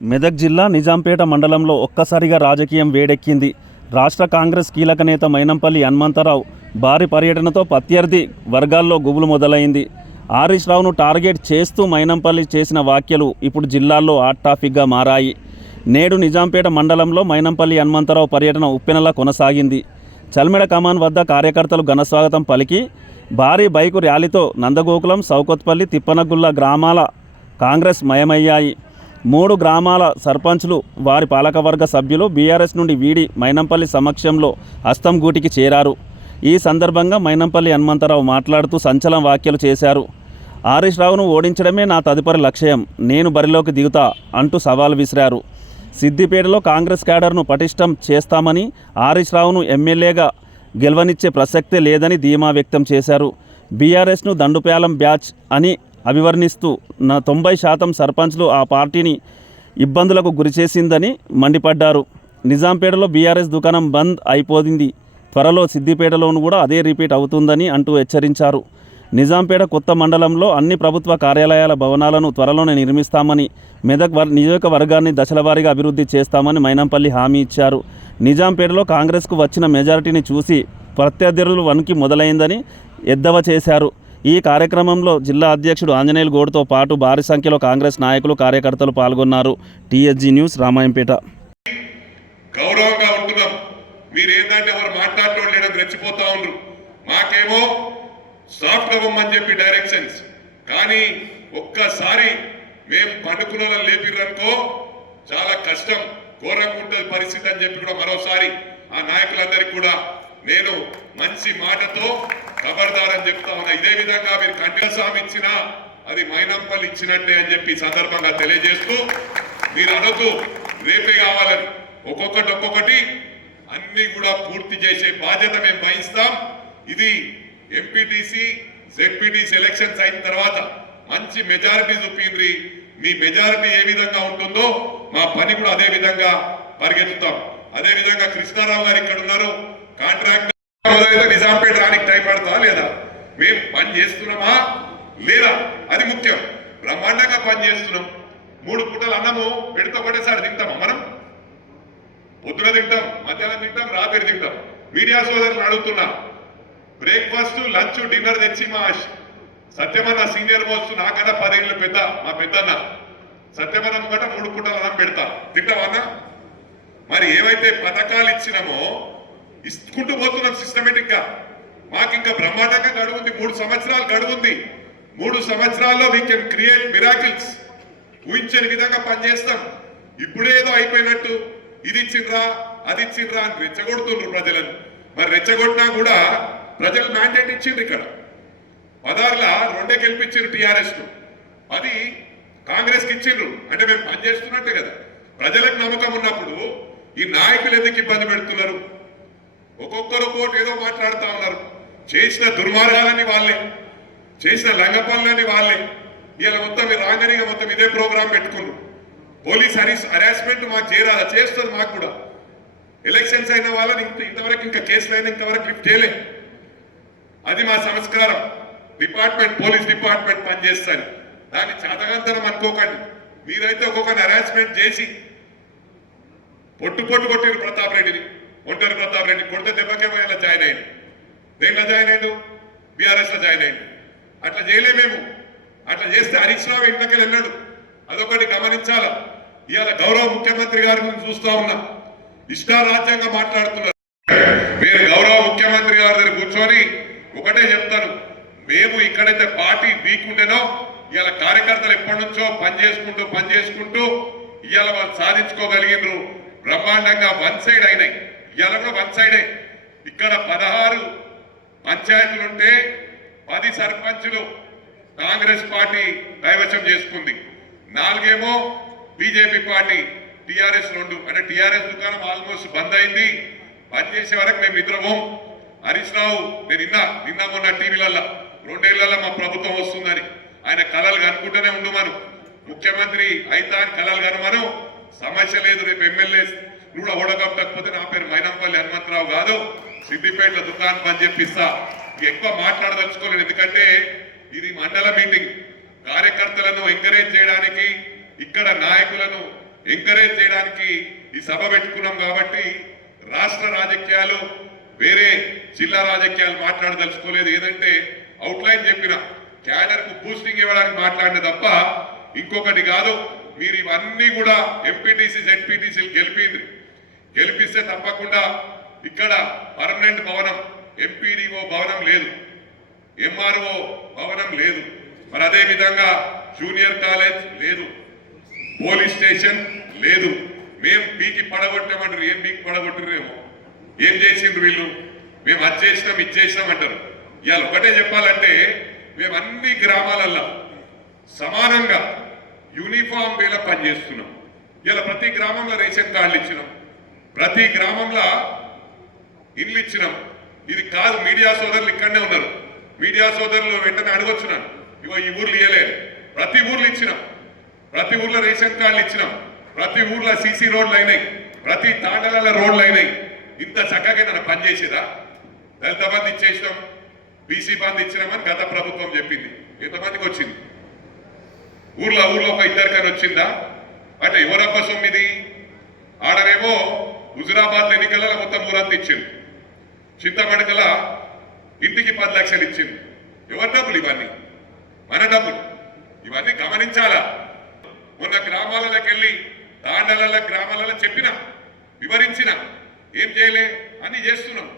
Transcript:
మెదక్ జిల్లా నిజాంపేట మండలంలో ఒక్కసారిగా రాజకీయం వేడెక్కింది. రాష్ట్ర కాంగ్రెస్ కీలక నేత మైనంపల్లి హనుమంతరావు భారీ పర్యటనతో ప్రత్యర్థి వర్గాల్లో గుబులు మొదలైంది. హరీష్ రావును టార్గెట్ చేస్తూ మైనంపల్లి చేసిన వ్యాఖ్యలు ఇప్పుడు జిల్లాల్లో హాట్ టాపిక్గా మారాయి. నేడు నిజాంపేట మండలంలో మైనంపల్లి హనుమంతరావు పర్యటన ఉప్పెనలా కొనసాగింది. చల్మెడ కమాన్ వద్ద కార్యకర్తలు ఘనస్వాగతం పలికి భారీ బైకు ర్యాలీతో నందగోకులం, సౌకత్పల్లి, తిప్పనగుల్ల గ్రామాల కాంగ్రెస్ మయమయ్యాయి. 3 గ్రామాల సర్పంచ్లు, వారి పాలకవర్గ సభ్యులు బీఆర్ఎస్ నుండి వీడి మైనంపల్లి సమక్షంలో హస్తం గూటికి చేరారు. ఈ సందర్భంగా మైనంపల్లి హనుమంతరావు మాట్లాడుతూ సంచలన వ్యాఖ్యలు చేశారు. హరీష్ రావును ఓడించడమే నా తదుపరి లక్ష్యం, నేను బరిలోకి దిగుతా అంటూ సవాల్ విసిరారు. సిద్దిపేటలో కాంగ్రెస్ క్యాడర్ను పటిష్టం చేస్తామని, హరీష్ రావును ఎమ్మెల్యేగా గెలవనిచ్చే ప్రసక్తే లేదని ధీమా వ్యక్తం చేశారు. బీఆర్ఎస్ను దండుప్యాలం బ్యాచ్ అని అభివర్ణిస్తూ 90% సర్పంచ్లు ఆ పార్టీని ఇబ్బందులకు గురిచేసిందని మండిపడ్డారు. నిజాంపేటలో బీఆర్ఎస్ దుకాణం బంద్ అయిపోయింది, త్వరలో సిద్దిపేటలోనూ కూడా అదే రిపీట్ అవుతుందని అంటూ హెచ్చరించారు. నిజాంపేట కొత్త మండలంలో అన్ని ప్రభుత్వ కార్యాలయాల భవనాలను త్వరలోనే నిర్మిస్తామని, మెదక్ నియోజకవర్గాన్ని దశలవారీగా అభివృద్ధి చేస్తామని మైనంపల్లి హామీ ఇచ్చారు. నిజాంపేటలో కాంగ్రెస్కు వచ్చిన మెజారిటీని చూసి ప్రత్యర్థులు వణికి మొదలైందని ఎద్దవ చేశారు. ఈ కార్యక్రమంలో జిల్లా అధ్యక్షుడు ఆంజనేయులు గౌడ్తో పాటు భారీ సంఖ్యలో కాంగ్రెస్ నాయకులు, కార్యకర్తలు పాల్గొన్నారు. TSG news, Ramayampet. గౌరవంగా ఉంటున్నాం. మీరేంటంటే ఎవరు మాట్లాడటం లేదని రెచ్చిపోతా ఉన్నారు. మాకేమో సాఫ్ట్ అవ్వమని చెప్పి డైరెక్షన్స్, కానీ ఒక్కసారి మేము పండుకున్న లేపిర్రనుకో చాలా కష్టం, ఘోరంగా ఉంటుంది పరిస్థితి అని చెప్పి కూడా మరోసారి ఆ నాయకులందరికీ కూడా నేను మంచి మాటతో ఖబర్దార్ అని చెప్తా ఉన్నా. ఇదే విధంగా మీరు కంటిన్యూస్వామి ఇచ్చినా అది మైనంపల్లి ఇచ్చినట్టే అని చెప్పి సందర్భంగా తెలియజేస్తూ, మీరు అనొద్దు రేపే కావాలని, ఒక్కొక్కటి అన్ని కూడా పూర్తి చేసే బాధ్యత మేము వహిస్తాం. ఇది ఎంపీటీసీ, జెడ్పీటీసీ ఎలక్షన్స్ అయిన తర్వాత మంచి మెజారిటీ చూపింది. మీ మెజారిటీ ఏ విధంగా ఉంటుందో మా పని కూడా అదే విధంగా పరిగెత్తుతాం. అదే విధంగా కృష్ణారావు గారు ఇక్కడ ఉన్నారు. కాంట్రాక్ట్ నిజాంపేట రానికి టైం పడతా లేదా, మేము పని చేస్తున్నామా లేదా, అది ముఖ్యం. బ్రహ్మాండంగా పని చేస్తున్నాం. 3 పూటలు అన్నము పెడితే ఒకటేసారి తింటామా? మనం పొద్దున తింటాం, మధ్యాహ్నం తింటాం, రాత్రి తింటాం. మీడియా సోదరులను అడుగుతున్నా, బ్రేక్ఫాస్ట్, లంచ్, డిన్నర్ తెచ్చి మా సత్యమన్న సీనియర్ మోస్ట్ నాకన్నా 10 ఏళ్ళు పెద్ద, మా పెద్దన్న సత్యమన్న గట 3 పూటలు అన్నం పెడతా, తింటామన్నా? మరి ఏవైతే పథకాలు ఇచ్చినామో ఇసుకుంటూ పోతున్నాం సిస్టమేటిక్ గా. మాకు ఇంకా బ్రహ్మాండంగా గడువుంది, 3 సంవత్సరాలు గడువుంది. 3 సంవత్సరాల్లో వీ కెన్ క్రియేట్ మిరాకిల్స్. ఊహించని విధంగా పనిచేస్తాం. ఇప్పుడేదో అయిపోయినట్టు ఇది ఇచ్చిండ్రా అది ఇచ్చిండ్రా అని రెచ్చగొడుతుండ్రు ప్రజలను. మరి రెచ్చగొట్టినా కూడా ప్రజలు మ్యాండేట్ ఇచ్చిండ్రు. ఇక్కడ 16లా 2 గెలిపించారు టీఆర్ఎస్ ను, 10 కాంగ్రెస్ కి ఇచ్చిండ్రు. అంటే మేము పనిచేస్తున్నట్టే కదా. ప్రజలకు నమ్మకం ఉన్నప్పుడు ఈ నాయకులు ఎందుకు ఇబ్బంది పెడుతున్నారు? ఒక్కొక్కరు కోటి ఏదో మాట్లాడుతూ ఉన్నారు. చేసిన దుర్మార్గాలని వాళ్ళే, చేసిన లంగపనులని వాళ్ళే. ఇలా మొత్తం రాగానే మొత్తం ఇదే ప్రోగ్రాం పెట్టుకున్నారు. పోలీస్ హరాస్మెంట్ మాకు చేరాలా? చేస్తుంది మాకు కూడా. ఎలక్షన్స్ అయిన వాళ్ళని ఇంతవరకు ఇంకా కేసులు అయినా ఇంతవరకు లిఫ్ట్ చేయలే. అది మా సంస్కారం. డిపార్ట్మెంట్, పోలీస్ డిపార్ట్మెంట్ పనిచేస్తాను. దాన్ని చాతకంతరం అనుకోకండి. మీరైతే ఒక్కొక్కరిని హరాస్మెంట్ చేసి పొట్టు కొట్టిరు ప్రతాప్ రెడ్డిని, ఒంటరి ప్రతాప్ రెడ్డి కొడితే దెబ్బకేమో ఇలా జాయిన్ అయ్యింది. దేంట్లో జాయిన్ అయ్యిండు? బీఆర్ఎస్ లో జాయిన్ అయ్యిండు. అట్లా చేయలే మేము. అట్లా చేస్తే హరీష్ రావు ఇంట్లోకి వెళ్ళాడు. అదొకటి గమనించాలా. ఇవాళ గౌరవ ముఖ్యమంత్రి గారి గురించి చూస్తా ఉన్నా, ఇష్టారాజ్యంగా మాట్లాడుతున్నారు. మీరు గౌరవ ముఖ్యమంత్రి గారి దగ్గర కూర్చొని ఒకటే చెప్తాను, మేము ఇక్కడైతే పార్టీ వీక్ ఉండేనో ఇవాళ కార్యకర్తలు ఎప్పటి నుంచో పనిచేసుకుంటూ ఇవాళ వాళ్ళు సాధించుకోగలిగినారు. బ్రహ్మాండంగా 1 సైడ్ అయినాయి. ఇవాళ కూడా 1 సైడే. ఇక్కడ 16 పంచాయతీలుంటే 10 సర్పంచులు కాంగ్రెస్ పార్టీ కైవశం చేసుకుంది. 4 ఏమో బీజేపీ పార్టీ, టీఆర్ఎస్ 2. అంటే టీఆర్ఎస్ దుకాణం ఆల్మోస్ట్ బంద్ అయింది. బంద్ చేసే వరకు మేము ఇద్దరము. హరీష్ రావు నేను నిన్న మొన్న టీవీలలో 2 ఏళ్లలో మా ప్రభుత్వం వస్తుందని ఆయన కలలు కనుకుంటూనే ఉండమను. ముఖ్యమంత్రి అయితా అని కలలు కనమను. సమస్య లేదు. రేపు ఎమ్మెల్యే కూడా ఓడగొట్టకపోతే నా పేరు మైనంపల్లి హనుమంతరావు కాదు, సిద్దిపేటలో దుకాణం పని చెప్పిస్తా. ఎక్కువ మాట్లాడదలుచుకోలేదు, ఎందుకంటే ఇది మండల మీటింగ్. కార్యకర్తలను ఎంకరేజ్ చేయడానికి, ఇక్కడ నాయకులను ఎంకరేజ్ చేయడానికి ఈ సభ పెట్టుకున్నాం కాబట్టి రాష్ట్ర రాజకీయాలు వేరే జిల్లా రాజకీయాలు మాట్లాడదలుచుకోలేదు. ఏదంటే అవుట్లైన్ చెప్పిన క్యాడర్ కు బూస్టింగ్ ఇవ్వడానికి మాట్లాడిన తప్ప ఇంకొకటి కాదు. మీరు ఇవన్నీ కూడా ఎంపీటీసీ జెడ్పీటీసీలు గెలిపిస్తే తప్పకుండా ఇక్కడ పర్మనెంట్ భవనం, ఎంపీడీఓ భవనం లేదు, ఎంఆర్ఓ భవనం లేదు, మరి అదే విధంగా జూనియర్ కాలేజ్ లేదు, పోలీస్ స్టేషన్ లేదు. మేము పీకి పడగొట్టామంటారు. ఏం పీకి పడగొట్టిరేమో, ఏం చేసిండ్రు వీళ్ళు? మేము అది చేసినాం ఇది చేసినాం అంటారు. ఇవాళ ఒకటే చెప్పాలంటే మేము అన్ని గ్రామాలల్లో సమానంగా యూనిఫామ్ వేళ పనిచేస్తున్నాం. ఇలా ప్రతి గ్రామంలో రేషన్ కార్డులు ఇచ్చినాం, ప్రతి గ్రామంలో ఇల్లు ఇచ్చినాం. ఇది కాదు, మీడియా సోదరులు ఇక్కడనే ఉన్నారు. మీడియా సోదరులు వెంటనే అడగొచ్చున్నాను, ఇగో ఈ ఊర్లు ఇవ్వలేదు. ప్రతి ఊర్లు ఇచ్చినాం, ప్రతి ఊర్లో రేషన్ కార్డులు ఇచ్చినాం, ప్రతి ఊర్లో సీసీ రోడ్లు అయినాయి, ప్రతి తాండల రోడ్లు అయినాయి. ఇంత చక్కగా నన్ను పనిచేసేదా? దళిత బంధు ఇచ్చేసినాం, బీసీ బంధు ఇచ్చినామని గత ప్రభుత్వం చెప్పింది. ఎంతమందికి వచ్చింది? ఊర్లో ఒక ఇద్దరికని వచ్చిందా? అంటే ఎవరబ్బ సొమ్మిది? ఆడనేమో హుజురాబాద్ ఎన్నికలలో మొత్తం ఊరంతా ఇచ్చింది, చింతమడకల ఇంటికి 10 లక్షలు ఇచ్చింది. ఎవరి డబ్బులు ఇవన్నీ? మన డబ్బులు. ఇవన్నీ గమనించాలా. మొన్న గ్రామాలలోకి వెళ్ళి తాండల గ్రామాలలో చెప్పినా, వివరించిన, ఏం చేయలే అన్ని చేస్తున్నాం.